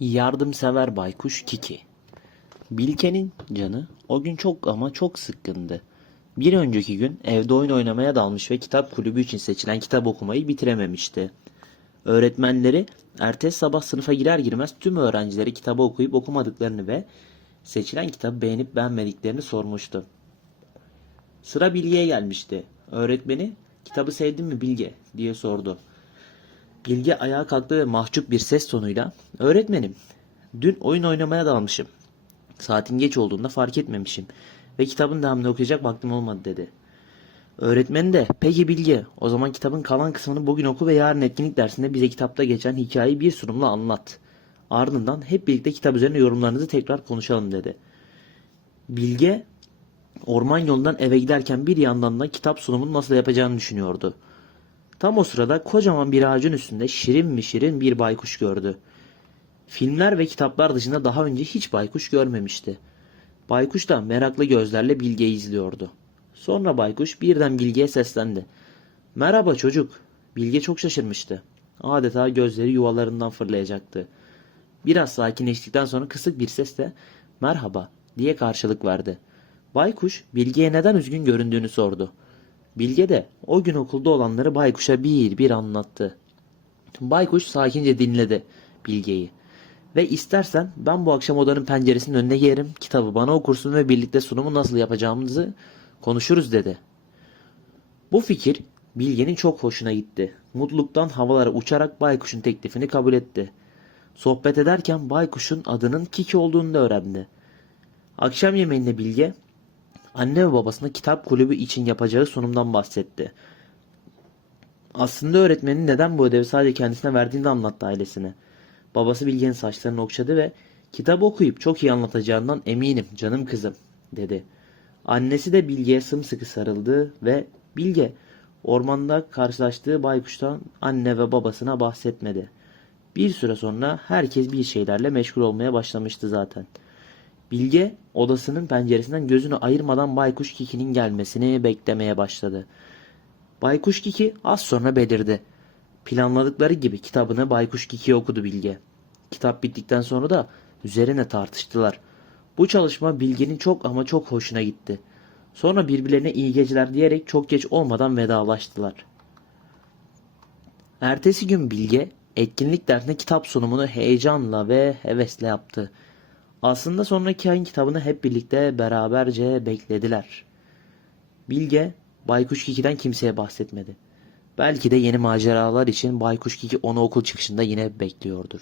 Yardımsever baykuş Kiki. Bilge'nin canı o gün çok ama çok sıkkındı. Bir önceki gün evde oyun oynamaya dalmış ve kitap kulübü için seçilen kitap okumayı bitirememişti. Öğretmenleri ertesi sabah sınıfa girer girmez tüm öğrencileri kitabı okuyup okumadıklarını ve seçilen kitabı beğenip beğenmediklerini sormuştu. Sıra Bilge'ye gelmişti. Öğretmeni kitabı sevdin mi Bilge diye sordu. Bilge ayağa kalktı ve mahcup bir ses tonuyla öğretmenim dün oyun oynamaya dalmışım. Saatin geç olduğunda fark etmemişim ve kitabın devamını okuyacak vaktim olmadı dedi. Öğretmen de peki Bilge o zaman kitabın kalan kısmını bugün oku ve yarın etkinlik dersinde bize kitapta geçen hikayeyi bir sunumla anlat. Ardından hep birlikte kitap üzerine yorumlarınızı tekrar konuşalım dedi. Bilge orman yolundan eve giderken bir yandan da kitap sunumunu nasıl yapacağını düşünüyordu. Tam o sırada kocaman bir ağacın üstünde şirin mi şirin bir baykuş gördü. Filmler ve kitaplar dışında daha önce hiç baykuş görmemişti. Baykuş da meraklı gözlerle Bilge'yi izliyordu. Sonra baykuş birden Bilge'ye seslendi. Merhaba çocuk. Bilge çok şaşırmıştı. Adeta gözleri yuvalarından fırlayacaktı. Biraz sakinleştikten sonra kısık bir sesle merhaba diye karşılık verdi. Baykuş Bilge'ye neden üzgün göründüğünü sordu. Bilge de o gün okulda olanları Baykuş'a bir bir anlattı. Baykuş sakince dinledi Bilge'yi. Ve istersen ben bu akşam odanın penceresinin önüne yerim, kitabı bana okursun ve birlikte sunumu nasıl yapacağımızı konuşuruz dedi. Bu fikir Bilge'nin çok hoşuna gitti. Mutluluktan havalara uçarak Baykuş'un teklifini kabul etti. Sohbet ederken Baykuş'un adının Kiki olduğunu da öğrendi. Akşam yemeğinde Bilge anne ve babasına kitap kulübü için yapacağı sunumdan bahsetti. Aslında öğretmenin neden bu ödevi sadece kendisine verdiğini de anlattı ailesine. Babası Bilge'nin saçlarını okşadı ve kitap okuyup çok iyi anlatacağından eminim canım kızım dedi. Annesi de Bilge'ye sımsıkı sarıldı ve Bilge ormanda karşılaştığı baykuştan anne ve babasına bahsetmedi. Bir süre sonra herkes bir şeylerle meşgul olmaya başlamıştı zaten. Bilge odasının penceresinden gözünü ayırmadan Baykuş Kiki'nin gelmesini beklemeye başladı. Baykuş Kiki az sonra belirdi. Planladıkları gibi kitabını Baykuş Kiki'ye okudu Bilge. Kitap bittikten sonra da üzerine tartıştılar. Bu çalışma Bilge'nin çok ama çok hoşuna gitti. Sonra birbirlerine iyi geceler diyerek çok geç olmadan vedalaştılar. Ertesi gün Bilge etkinlik dersinde kitap sunumunu heyecanla ve hevesle yaptı. Aslında sonraki ayın kitabını hep birlikte beraberce beklediler. Bilge Baykuş Kiki'den kimseye bahsetmedi. Belki de yeni maceralar için Baykuş Kiki onu okul çıkışında yine bekliyordur.